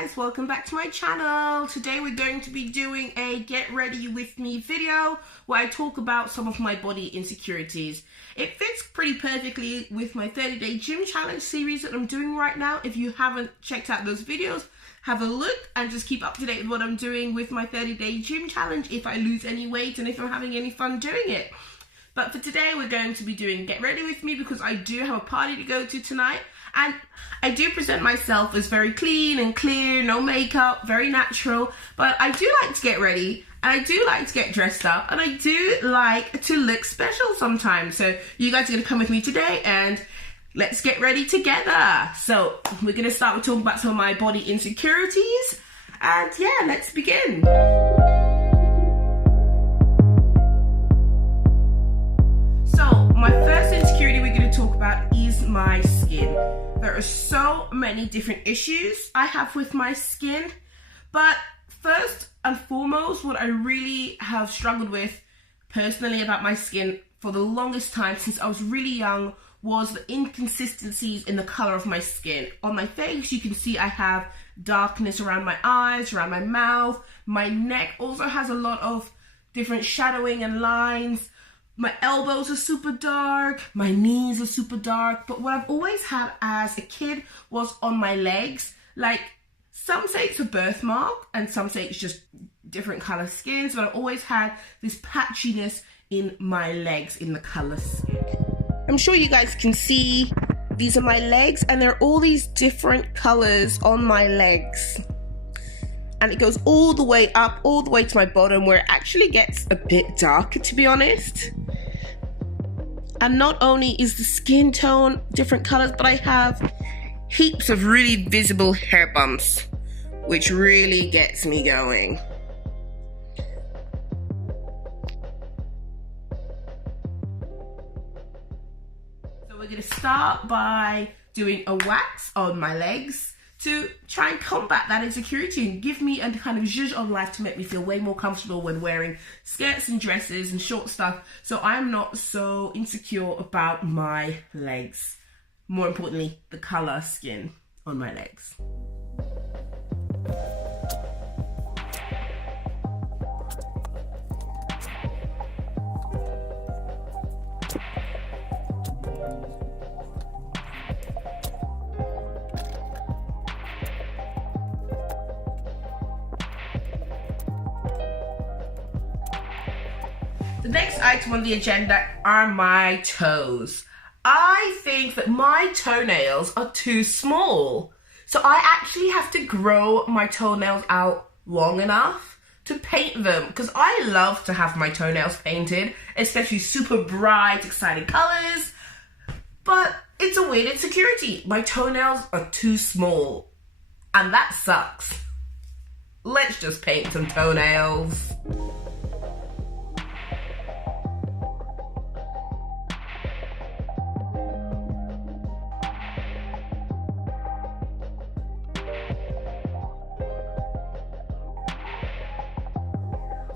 guys, welcome back to my channel. Today we're going to be doing a get ready with me video where I talk about some of my body insecurities. It fits pretty perfectly with my 30-day gym challenge series that I'm doing right now. If you haven't checked out those videos, have a look and just keep up to date with what I'm doing with my 30-day gym challenge, if I lose any weight and if I'm having any fun doing it. But for today we're going to be doing get ready with me because I do have a party to go to tonight. And I do present myself as very clean and clear, no makeup, very natural. But I do like to get ready, and I do like to get dressed up, and I do like to look special sometimes. So you guys are going to come with me today, and let's get ready together. So we're going to start with talking about some of my body insecurities. And yeah, let's begin. My first insecurity we're going to talk about is my skin. There are so many different issues I have with my skin, but first and foremost, what I really have struggled with personally about my skin for the longest time since I was really young was the inconsistencies in the color of my skin. On my face, you can see I have darkness around my eyes, around my mouth. My neck also has a lot of different shadowing and lines. My elbows are super dark, my knees are super dark, but what I've always had as a kid was on my legs. Like, some say it's a birthmark and some say it's just different color skins, but I've always had this patchiness in my legs in the color skin. I'm sure you guys can see these are my legs and there are all these different colors on my legs. And it goes all the way up, all the way to my bottom, where it actually gets a bit darker, to be honest. And not only is the skin tone different colors, but I have heaps of really visible hair bumps, which really gets me going. So we're gonna start by doing a wax on my legs to try and combat that insecurity and give me a kind of zhuzh of life to make me feel way more comfortable when wearing skirts and dresses and short stuff, so I'm not so insecure about my legs. More importantly, the color skin on my legs. The next item on the agenda are my toes. I think that my toenails are too small. So I actually have to grow my toenails out long enough to paint them, because I love to have my toenails painted, especially super bright, exciting colors. But it's a weird insecurity. My toenails are too small, and that sucks. Let's just paint some toenails.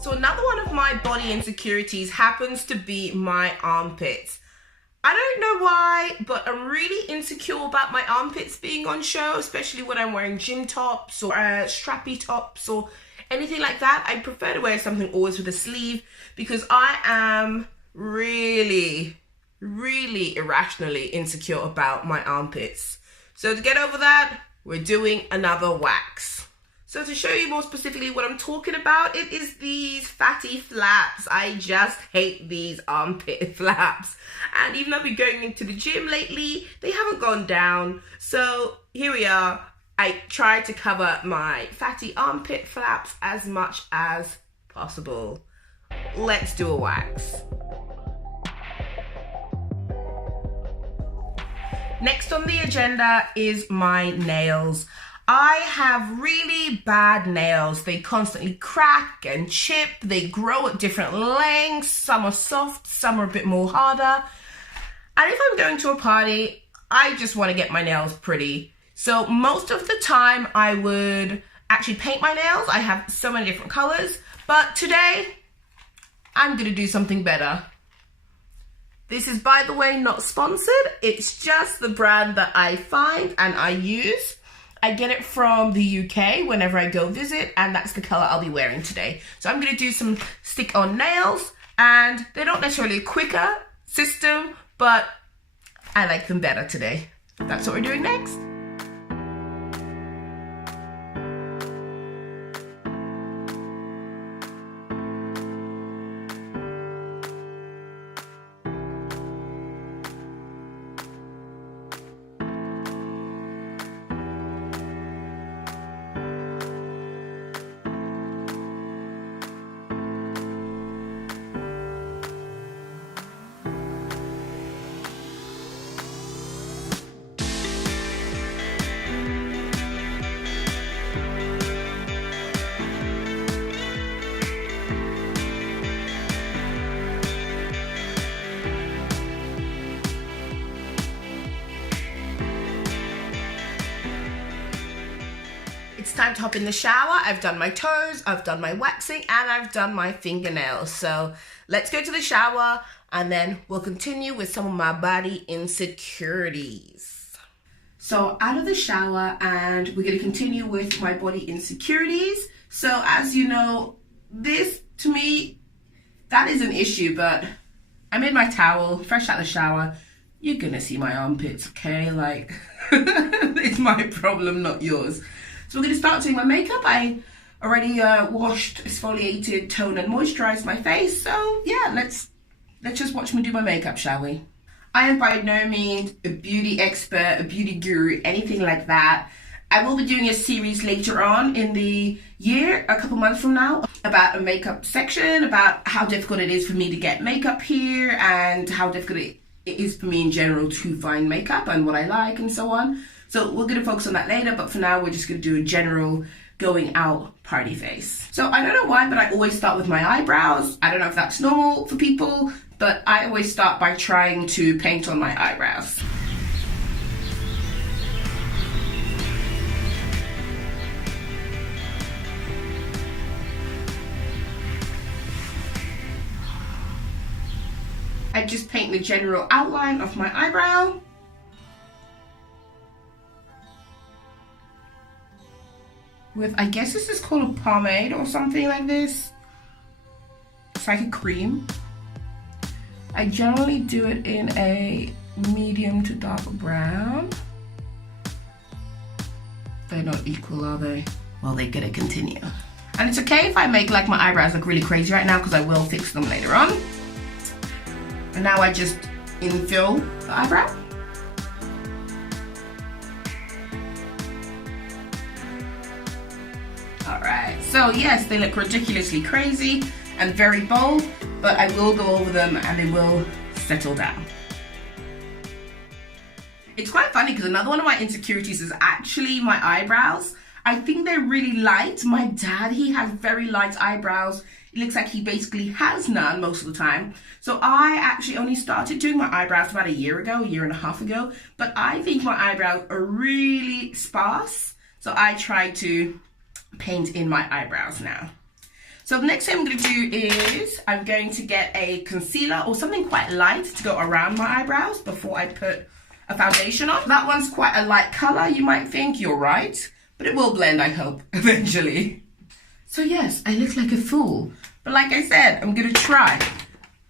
So another one of my body insecurities happens to be my armpits. I don't know why, but I'm really insecure about my armpits being on show, especially when I'm wearing gym tops or strappy tops or anything like that. I prefer to wear something always with a sleeve because I am really irrationally insecure about my armpits. So to get over that, we're doing another wax. So to show you more specifically what I'm talking about, it is these fatty flaps. I just hate these armpit flaps. And even though I've been going into the gym lately, they haven't gone down. So here we are. I try to cover my fatty armpit flaps as much as possible. Let's do a wax. Next on the agenda is my nails. I have really bad nails. They constantly crack and chip. They grow at different lengths. Some are soft, some are a bit more harder. And if I'm going to a party, I just want to get my nails pretty. So most of the time I would actually paint my nails. I have so many different colors. But today, I'm going to do something better. This is, by the way, not sponsored. It's just the brand that I find and I use. I get it from the UK whenever I go visit, and that's the color I'll be wearing today. So I'm gonna do some stick-on nails, and they're not necessarily a quicker system, but I like them better today. That's what we're doing next. It's time to hop in the shower. I've done my toes, I've done my waxing, and I've done my fingernails. So let's go to the shower and then we'll continue with some of my body insecurities. So out of the shower, and we're going to continue with my body insecurities. So as you know, this to me, that is an issue, but I'm in my towel, fresh out of the shower. You're going to see my armpits, okay? Like, it's my problem, not yours. So we're going to start doing my makeup. I already washed, exfoliated, toned and moisturized my face. So yeah, let's just watch me do my makeup, shall we? I am by no means a beauty expert, a beauty guru, anything like that. I will be doing a series later on in the year, a couple months from now, about a makeup section, about how difficult it is for me to get makeup here and how difficult it is for me in general to find makeup and what I like and so on. So we're going to focus on that later, but for now we're just going to do a general going out party face. So I don't know why, but I always start with my eyebrows. I don't know if that's normal for people, but I always start by trying to paint on my eyebrows. I just paint the general outline of my eyebrow. With, I guess this is called a pomade or something like this. It's like a cream. I generally do it in a medium to dark brown. They're not equal, are they? Well, they're gonna continue. And it's okay if I make like my eyebrows look really crazy right now, because I will fix them later on. And now I just infill the eyebrow. Alright, so yes, they look ridiculously crazy and very bold, but I will go over them and they will settle down. It's quite funny because another one of my insecurities is actually my eyebrows. I think they're really light. My dad, he has very light eyebrows. It looks like he basically has none most of the time. So I actually only started doing my eyebrows about a year and a half ago. But I think my eyebrows are really sparse. So I try to paint in my eyebrows now. So the next thing I'm going to do is I'm going to get a concealer or something quite light to go around my eyebrows before I put a foundation on. That one's quite a light color. You might think you're right, but it will blend, I hope, eventually. So yes, I look like a fool. But like I said, I'm going to try.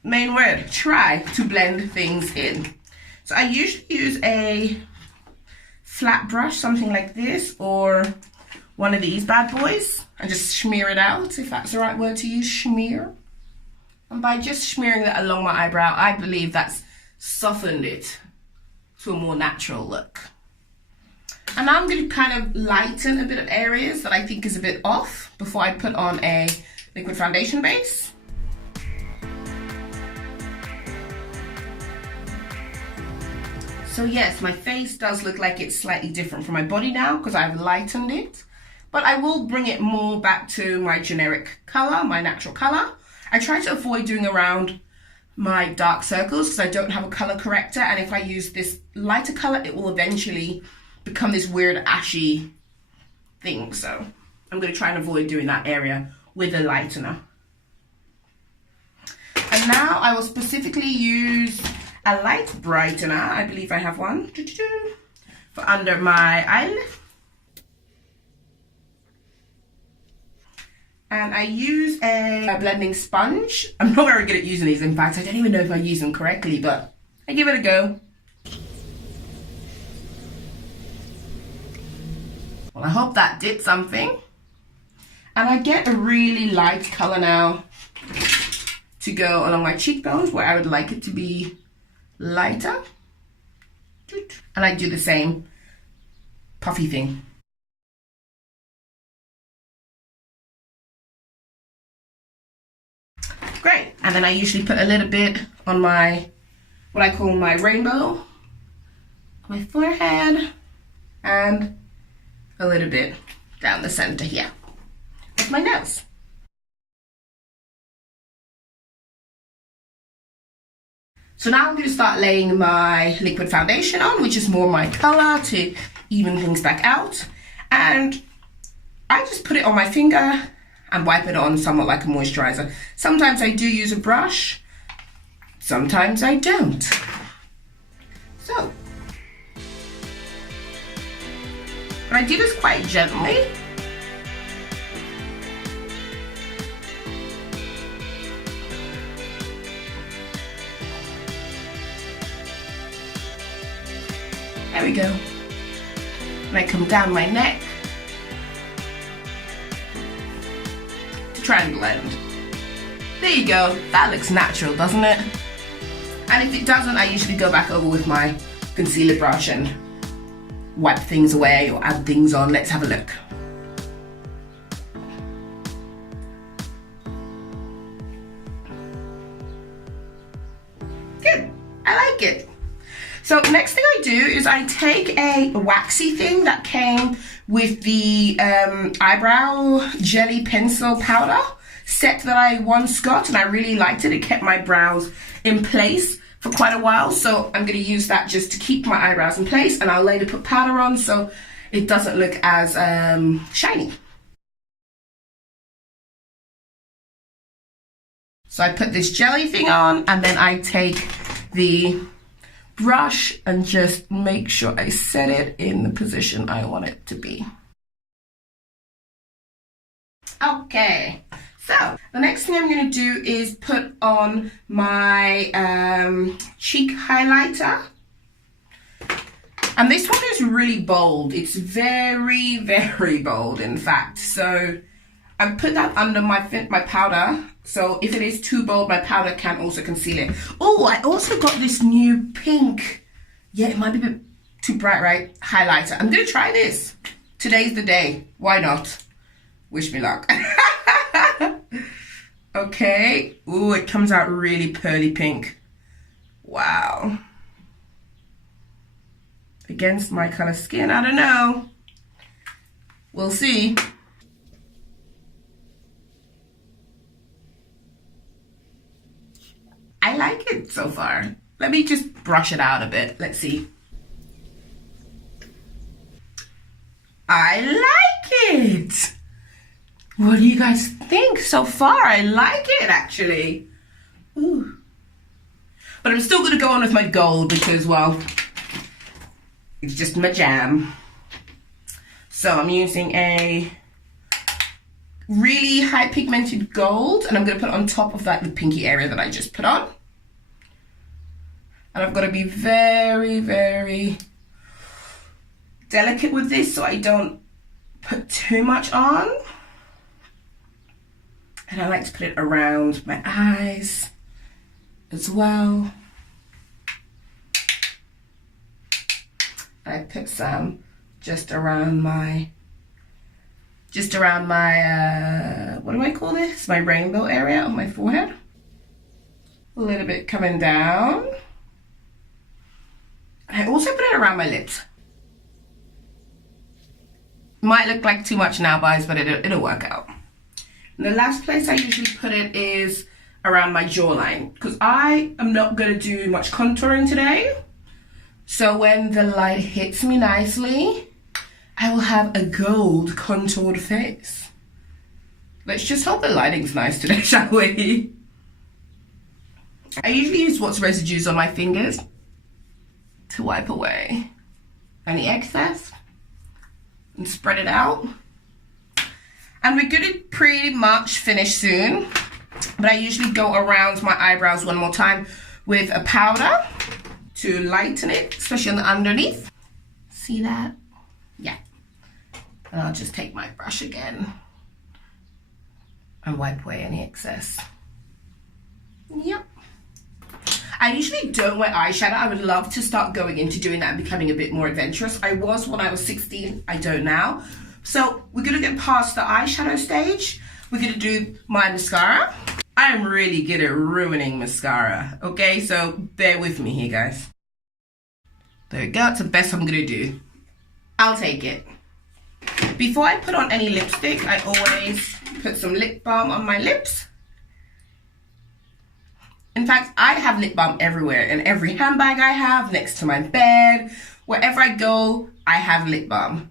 Main word, try to blend things in. So I usually use a flat brush, something like this, or one of these bad boys, and just smear it out, if that's the right word to use, smear. And by just smearing that along my eyebrow, I believe that's softened it to a more natural look. And now I'm going to kind of lighten a bit of areas that I think is a bit off before I put on a liquid foundation base. So yes, my face does look like it's slightly different from my body now because I've lightened it. But I will bring it more back to my generic color, my natural color. I try to avoid doing around my dark circles because I don't have a color corrector, and if I use this lighter color, it will eventually become this weird ashy thing. So I'm going to try and avoid doing that area with a lightener. And now I will specifically use a light brightener. I believe I have one for under my eyelid. And I use a blending sponge. I'm not very good at using these. In fact, I don't even know if I use them correctly, but I give it a go. Well, I hope that did something. And I get a really light color now to go along my cheekbones where I would like it to be lighter. And I do the same puffy thing. Great. And then I usually put a little bit on my, what I call my rainbow, my forehead, and a little bit down the center here with my nose. So now I'm going to start laying my liquid foundation on, which is more my color to even things back out. And I just put it on my finger and wipe it on somewhat like a moisturizer. Sometimes I do use a brush, sometimes I don't. So, but I do this quite gently. There we go. And I come down my neck to try and blend. There you go. That looks natural, doesn't it? And if it doesn't, I usually go back over with my concealer brush and wipe things away or add things on. Let's have a look. Good. I like it. So next thing I do is I take a waxy thing that came with the eyebrow jelly pencil powder set that I once got, and I really liked it. It kept my brows in place for quite a while, so I'm going to use that just to keep my eyebrows in place, and I'll later put powder on so it doesn't look as shiny. So I put this jelly thing on, and then I take the brush and just make sure I set it in the position I want it to be. Okay, so the next thing I'm going to do is put on my cheek highlighter. And this one is really bold. It's very, very bold, in fact. So I put that under my powder. So if it is too bold, my powder can also conceal it. Oh, I also got this new pink. Yeah, it might be a bit too bright, right? Highlighter. I'm going to try this. Today's the day. Why not? Wish me luck. Okay. Ooh, it comes out really pearly pink. Wow. Against my color skin, I don't know. We'll see. I like it so far. Let me just brush it out a bit. Let's see. I like it. What do you guys think so far? I like it, actually. Ooh. But I'm still going to go on with my gold because, well, it's just my jam. So I'm using a really high pigmented gold, and I'm going to put on top of that the pinky area that I just put on. And I've got to be very, very delicate with this so I don't put too much on. And I like to put it around my eyes as well. I put some just around my, what do I call this? My rainbow area on my forehead. A little bit coming down. I also put it around my lips. Might look like too much now, guys, but it'll work out. And the last place I usually put it is around my jawline, because I am not going to do much contouring today. So when the light hits me nicely, I will have a gold contoured face. Let's just hope the lighting's nice today, shall we? I usually use what's residues on my fingers to wipe away any excess and spread it out. And we're gonna pretty much finish soon, but I usually go around my eyebrows one more time with a powder to lighten it, especially on the underneath. See that? Yeah. And I'll just take my brush again and wipe away any excess. Yep. I usually don't wear eyeshadow. I would love to start going into doing that and becoming a bit more adventurous. I was when I was 16, I don't now. So we're gonna get past the eyeshadow stage. We're gonna do my mascara. I'm really good at ruining mascara, okay? So bear with me here, guys. There we go, it's the best I'm gonna do. I'll take it. Before I put on any lipstick, I always put some lip balm on my lips. In fact, I have lip balm everywhere. In every handbag I have, next to my bed, wherever I go, I have lip balm.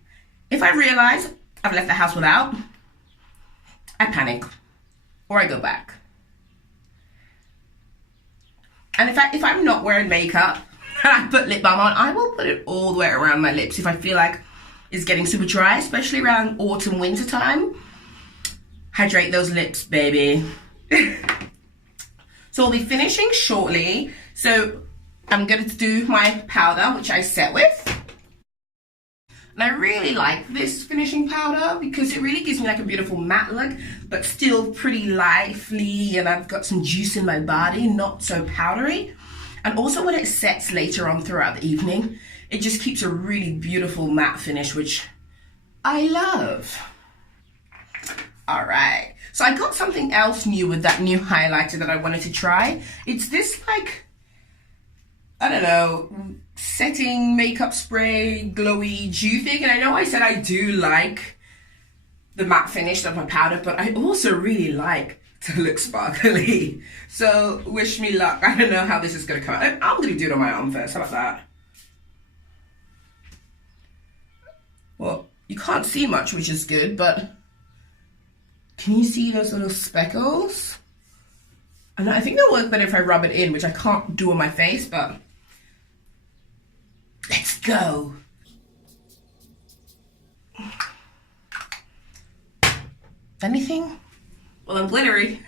If I realize I've left the house without, I panic or I go back. And in fact, if I'm not wearing makeup and I put lip balm on, I will put it all the way around my lips if I feel like it's getting super dry, especially around autumn, winter time. Hydrate those lips, baby. So we'll be finishing shortly. So I'm going to do my powder, which I set with. And I really like this finishing powder because it really gives me like a beautiful matte look, but still pretty lively, and I've got some juice in my body, not so powdery. And also when it sets later on throughout the evening, it just keeps a really beautiful matte finish, which I love. All right, so I got something else new with that new highlighter that I wanted to try. It's this like, I don't know, setting makeup spray, glowy dew thing. And I know I said I do like the matte finish of my powder, but I also really like to look sparkly. So wish me luck. I don't know how this is gonna come out. I'm gonna do it on my arm first, how about that? Well, you can't see much, which is good, but can you see those little speckles? And I think they'll work better if I rub it in, which I can't do on my face, but let's go. Anything? Well, I'm glittery.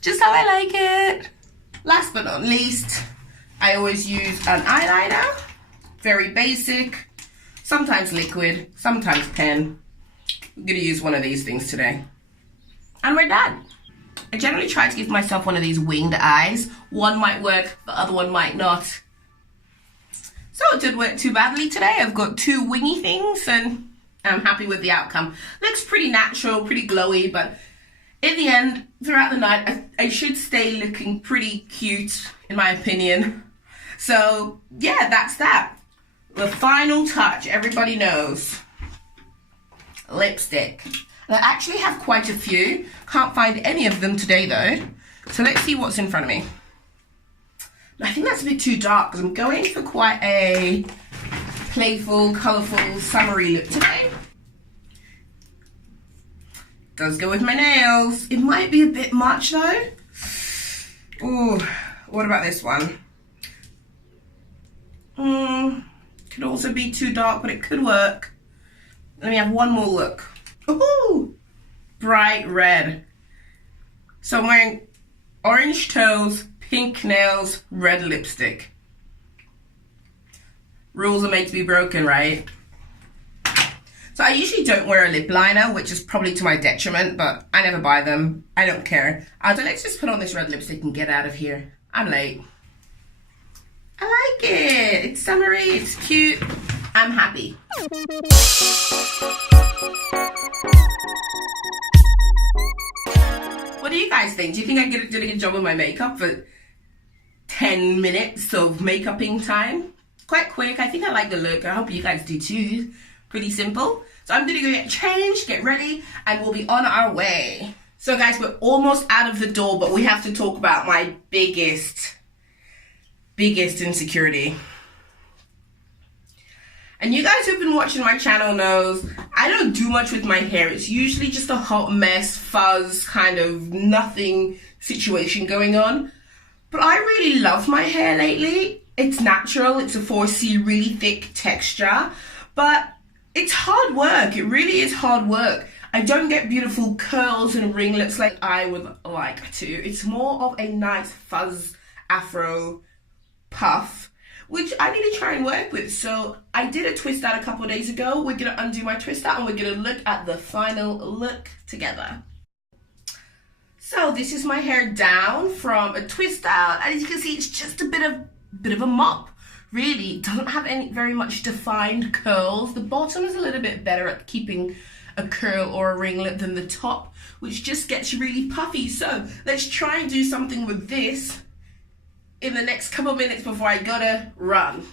Just how I like it. Last but not least, I always use an eyeliner. Very basic. Sometimes liquid, sometimes pen. I'm gonna use one of these things today. And we're done. I generally try to give myself one of these winged eyes. One might work, the other one might not. So it didn't work too badly today. I've got two wingy things and I'm happy with the outcome. Looks pretty natural, pretty glowy, but in the end, throughout the night, I should stay looking pretty cute, in my opinion. So yeah, that's that. The final touch, everybody knows. Lipstick. And I actually have quite a few. Can't find any of them today though. So let's see what's in front of me. I think that's a bit too dark because I'm going for quite a playful, colourful, summery look today. Does go with my nails. It might be a bit much though. Ooh, what about this one? Could also be too dark, but it could work. Let me have one more look. Ooh, bright red. So I'm wearing orange toes, pink nails, red lipstick. Rules are made to be broken, right? So I usually don't wear a lip liner, which is probably to my detriment, but I never buy them. I don't care. So let's just put on this red lipstick and get out of here. I'm late. I like it. It's summery, it's cute. I'm happy. What do you guys think? Do you think I did a good job with my makeup for 10 minutes of makeuping time? Quite quick. I think I like the look. I hope you guys do too. Pretty simple. So I'm gonna go get changed, get ready, and we'll be on our way. So guys, we're almost out of the door, but we have to talk about my biggest insecurity. And you guys who've been watching my channel knows I don't do much with my hair. It's usually just a hot mess, fuzz, kind of nothing situation going on. But I really love my hair lately. It's natural, it's a 4C, really thick texture, but it's hard work. It really is hard work. I don't get beautiful curls and ringlets like I would like to. It's more of a nice fuzz afro puff, which I need to try and work with. So I did a twist out a couple of days ago. We're going to undo my twist out and we're going to look at the final look together. So this is my hair down from a twist out. As you can see, it's just a bit of a mop. Really, it doesn't have any very much defined curls. The bottom is a little bit better at keeping a curl or a ringlet than the top, which just gets really puffy. So let's try and do something with this in the next couple of minutes before I gotta run.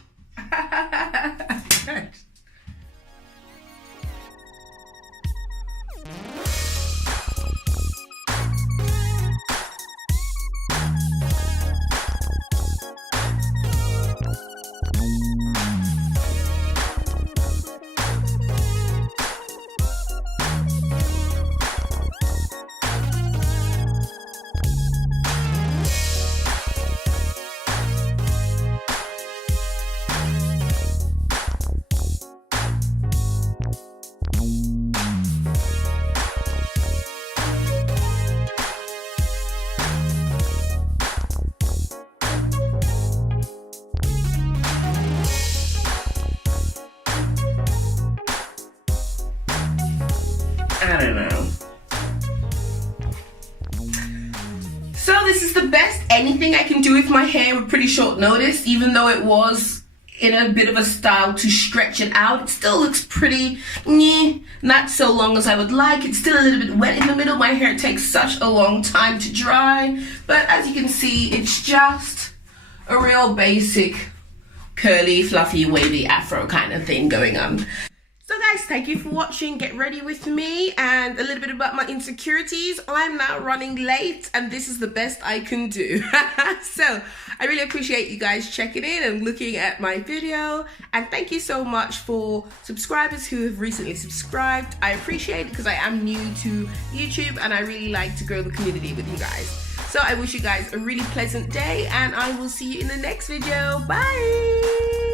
I don't know. So this is the best anything I can do with my hair with pretty short notice, even though it was in a bit of a style to stretch it out. It still looks pretty, not so long as I would like. It's still a little bit wet in the middle. My hair takes such a long time to dry, but as you can see, it's just a real basic curly, fluffy, wavy afro kind of thing going on. So guys, thank you for watching. Get ready with me and a little bit about my insecurities. I'm now running late and this is the best I can do. So I really appreciate you guys checking in and looking at my video. And thank you so much for subscribers who have recently subscribed. I appreciate it because I am new to YouTube and I really like to grow the community with you guys. So I wish you guys a really pleasant day and I will see you in the next video. Bye!